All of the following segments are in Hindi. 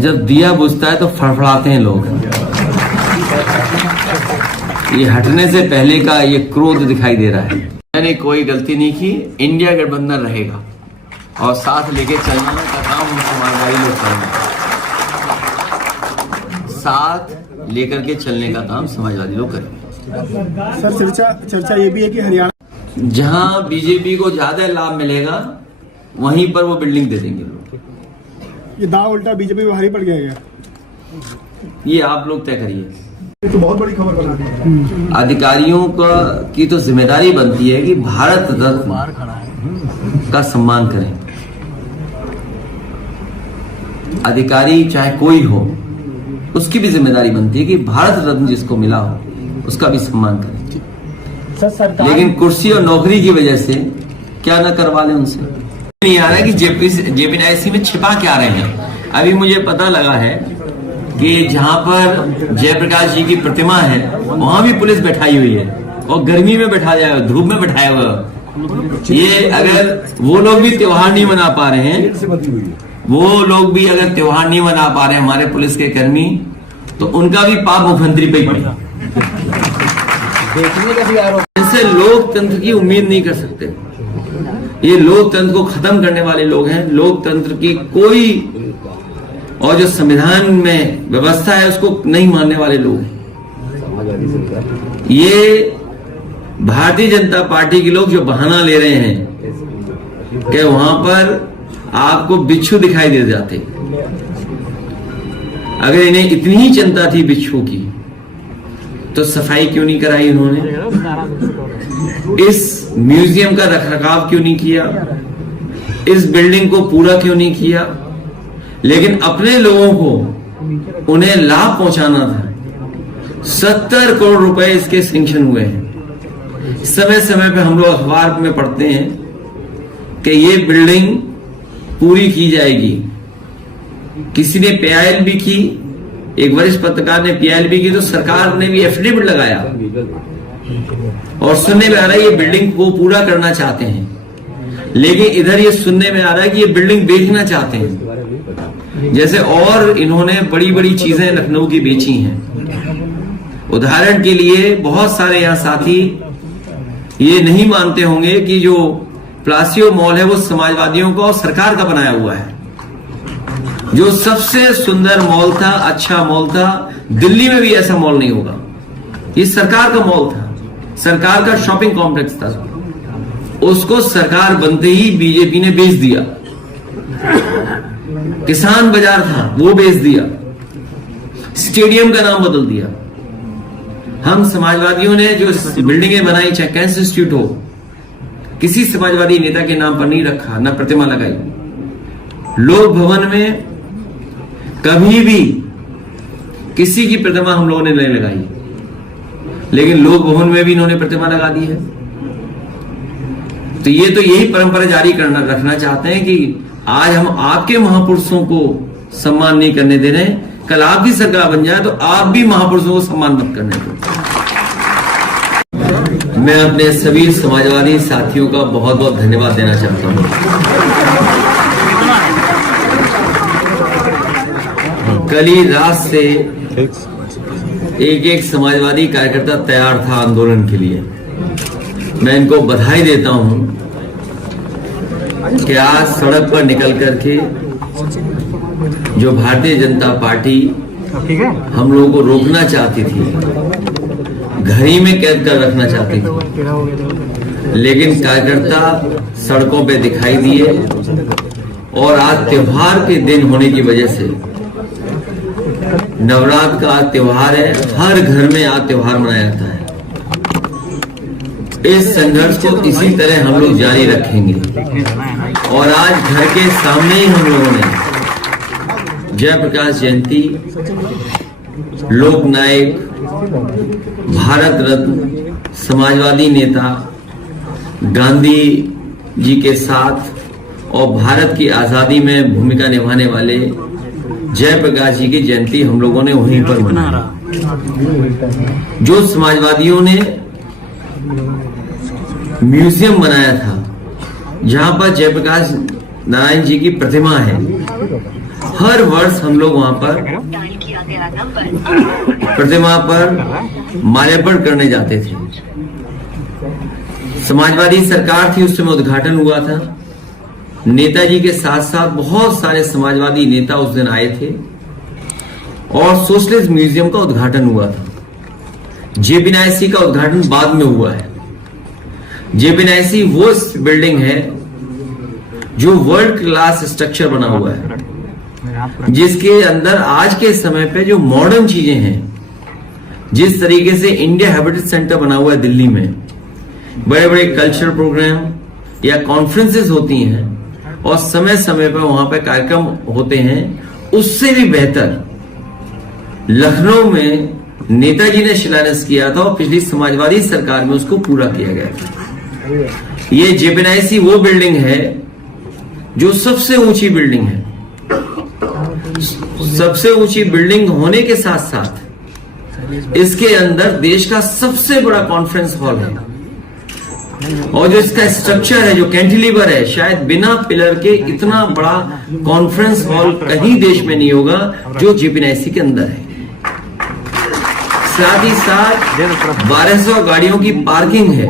जब दिया बुझता है तो फड़फड़ाते हैं लोग। ये हटने से पहले का ये क्रोध दिखाई दे रहा है। मैंने कोई गलती नहीं की। इंडिया गठबंधन रहेगा और साथ लेके चलने का काम हम समाजवादी लोग करेंगे। साथ लेकर के चलने का काम समाजवादी लोग करेंगे। सर चर्चा ये भी है कि हरियाणा जहां बीजेपी को ज्यादा लाभ मिलेगा वहीं पर वो बिल्डिंग दे देंगे लोग। ये दांव उल्टा बीजेपी में भारी पड़ गया है। ये आप लोग तय करिए। ये तो बहुत बड़ी खबर बना दी। अधिकारियों की तो जिम्मेदारी बनती है कि भारत रत्न का सम्मान करें। अधिकारी चाहे कोई हो, उसकी भी जिम्मेदारी बनती है कि भारत रत्न जिसको मिला हो उसका भी सम्मान करें। लेकिन कुर्सी और नौकरी की वजह से क्या न करवा लें उनसे। नहीं आ रहा है कि जेपीएससी में छिपा क्या रहे हैं। अभी मुझे पता लगा है कि जहां पर जयप्रकाश जी की प्रतिमा है वहां भी पुलिस बैठाई हुई है और गर्मी में बैठा जाएगा, धूप में बैठाया हुआ। ये अगर वो लोग भी त्योहार नहीं मना पा रहे हैं, वो लोग भी अगर त्योहार नहीं मना पा रहे हैं हमारे पुलिस के कर्मी, तो उनका भी पाप मुख्यमंत्री पे ही पड़ेगा। इनसे लोकतंत्र की उम्मीद नहीं कर सकते। ये लोकतंत्र को खत्म करने वाले लोग हैं। लोकतंत्र की कोई और जो संविधान में व्यवस्था है उसको नहीं मानने वाले लोग हैं। ये भारतीय जनता पार्टी के लोग जो बहाना ले रहे हैं कि वहां पर आपको बिच्छू दिखाई दे जाते। अगर इन्हें इतनी ही चिंता थी बिच्छू की तो सफाई क्यों नहीं कराई इन्होंने? इस म्यूजियम का रखरखाव क्यों नहीं किया? इस बिल्डिंग को पूरा क्यों नहीं किया? लेकिन अपने लोगों को उन्हें लाभ पहुंचाना था। 70 करोड़ रुपए इसके सैंक्शन हुए हैं। समय समय पे हम लोग अखबार में पढ़ते हैं कि ये बिल्डिंग पूरी की जाएगी। किसी ने पीआईएल भी की, एक वरिष्ठ पत्रकार ने पीआईएल भी की, तो सरकार ने भी एफिडेविट लगाया और सुनने में आ रहा है ये बिल्डिंग को पूरा करना चाहते हैं। लेकिन इधर ये सुनने में आ रहा है कि ये बिल्डिंग बेचना चाहते हैं। जैसे और इन्होंने बड़ी बड़ी चीजें लखनऊ की बेची हैं। उदाहरण के लिए बहुत सारे यहाँ साथी ये नहीं मानते होंगे कि जो प्लासियो मॉल है वो समाजवादियों का और सरकार का बनाया हुआ है। जो सबसे सुंदर मॉल था, अच्छा मॉल था, दिल्ली में भी ऐसा मॉल नहीं होगा। ये सरकार का मॉल था, सरकार का शॉपिंग कॉम्प्लेक्स था। उसको सरकार बनते ही बीजेपी ने बेच दिया। किसान बाजार था वो बेच दिया। स्टेडियम का नाम बदल दिया। हम समाजवादियों ने जो बिल्डिंगें बनाई, चाहे कैंसर इंस्टीट्यूट हो, किसी समाजवादी नेता के नाम पर नहीं रखा, ना प्रतिमा लगाई। लोक भवन में कभी भी किसी की प्रतिमा हम लोगों ने नहीं लगाई, लेकिन लोक भवन में भी इन्होंने प्रतिमा लगा दी है। तो ये तो यही परंपरा जारी करना रखना चाहते हैं कि आज हम आपके महापुरुषों को सम्मान नहीं करने दे रहे, कल आपकी सरकार बन जाए तो आप भी महापुरुषों को सम्मान मत करने दो। मैं अपने सभी समाजवादी साथियों का बहुत बहुत धन्यवाद देना चाहता हूं। कल ही रात से एक एक समाजवादी कार्यकर्ता तैयार था आंदोलन के लिए। मैं इनको बधाई देता हूं कि आज सड़क पर निकल करके जो भारतीय जनता पार्टी हम लोगों को रोकना चाहती थी, घर ही में कैद कर रखना चाहती थी, लेकिन कार्यकर्ता सड़कों पे दिखाई दिए। और आज त्योहार के दिन होने की वजह से, नवरात्र का त्योहार है, हर घर में आज त्योहार मनाया जाता है। इस संघर्ष को इसी तरह हम लोग जारी रखेंगे। और आज घर के सामने ही हम लोगों ने जयप्रकाश जयंती, लोक नायक, भारत रत्न, समाजवादी नेता गांधी जी के साथ और भारत की आजादी में भूमिका निभाने वाले जयप्रकाश जी की जयंती हम लोगों ने वहीं पर मनाई। जो समाजवादियों ने म्यूजियम बनाया था जहां पर जयप्रकाश नारायण जी की प्रतिमा है, हर वर्ष हम लोग वहां पर प्रतिमा पर माल्यार्पण करने जाते थे। समाजवादी सरकार थी, उस समय उद्घाटन हुआ था। नेताजी के साथ साथ बहुत सारे समाजवादी नेता उस दिन आए थे और सोशलिस्ट म्यूजियम का उद्घाटन हुआ था। जेपीएनआईसी का उद्घाटन बाद में हुआ है। जेपीएनआईसी वो बिल्डिंग है जो वर्ल्ड क्लास स्ट्रक्चर बना हुआ है, जिसके अंदर आज के समय पे जो मॉडर्न चीजें हैं, जिस तरीके से इंडिया हैबिटेट सेंटर बना हुआ है दिल्ली में, बड़े बड़े कल्चरल प्रोग्राम या कॉन्फ्रेंसेस होती हैं और समय समय पर वहां पे कार्यक्रम होते हैं, उससे भी बेहतर लखनऊ में नेताजी ने शिलान्यास किया था और पिछली समाजवादी सरकार में उसको पूरा किया गया था। ये जेपीएनआईसी वो बिल्डिंग है जो सबसे ऊंची बिल्डिंग है। सबसे ऊंची बिल्डिंग होने के साथ साथ इसके अंदर देश का सबसे बड़ा कॉन्फ्रेंस हॉल है और जो इसका स्ट्रक्चर है, जो कैंटिलीवर है, शायद बिना पिलर के इतना बड़ा कॉन्फ्रेंस हॉल कहीं देश में नहीं होगा जो जेपीएनआईसी के अंदर है। साथ ही साथ 1200 गाड़ियों की पार्किंग है,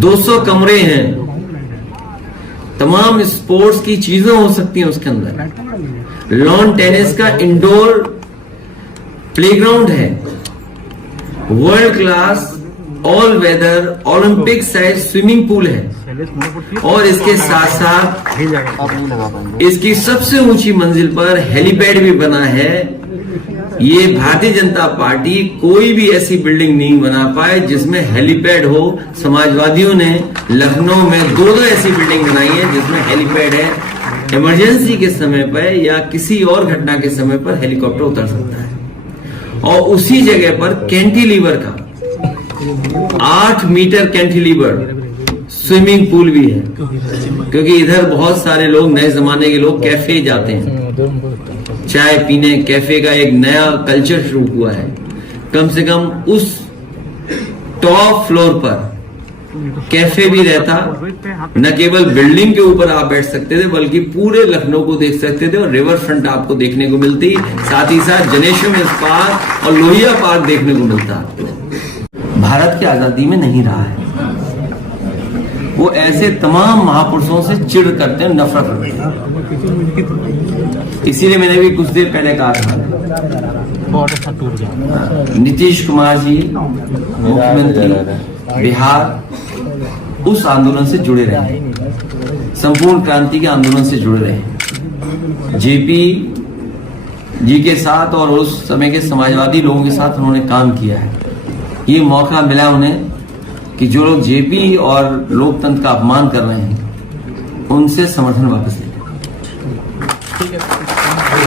200 कमरे हैं, तमाम स्पोर्ट्स की चीजें हो सकती हैं उसके अंदर। लॉन टेनिस का इंडोर प्लेग्राउंड है, world class all weather Olympic size swimming pool है और इसके साथ साथ इसकी सबसे ऊंची मंजिल पर हेलीपैड भी बना है। ये भारतीय जनता पार्टी कोई भी ऐसी बिल्डिंग नहीं बना पाए जिसमें हेलीपैड हो। समाजवादियों ने लखनऊ में दो ऐसी बिल्डिंग बनाई है जिसमें हेलीपैड है। इमरजेंसी के समय पर या किसी और घटना के समय पर हेलीकॉप्टर उतर सकता है। और उसी जगह पर कैंटिलीवर का 8 मीटर कैंटिलीवर स्विमिंग पूल भी है, क्योंकि इधर बहुत सारे लोग, नए जमाने के लोग कैफे जाते हैं, चाय पीने। कैफे का एक नया कल्चर शुरू हुआ है। कम से कम उस टॉप फ्लोर पर कैफे भी रहता। न केवल बिल्डिंग के ऊपर आप बैठ सकते थे बल्कि पूरे लखनऊ को देख सकते थे और रिवर फ्रंट आपको देखने को मिलती। साथ ही साथ जनेश्वर मिल्स पार्क और लोहिया पार्क देखने को मिलता। भारत की आजादी में नहीं रहा है। वो ऐसे तमाम महापुरुषों से चिढ़ करते हैं, नफरत करते हैं। इसीलिए मैंने भी कुछ देर पहले कहा था, नीतीश कुमार जी मुख्यमंत्री बिहार उस आंदोलन से जुड़े रहे, संपूर्ण क्रांति के आंदोलन से जुड़े रहे। जेपी जी के साथ और उस समय के समाजवादी लोगों के साथ उन्होंने काम किया है। ये मौका मिला उन्हें कि जो लोग जेपी और लोकतंत्र का अपमान कर रहे हैं उनसे समर्थन वापस ले।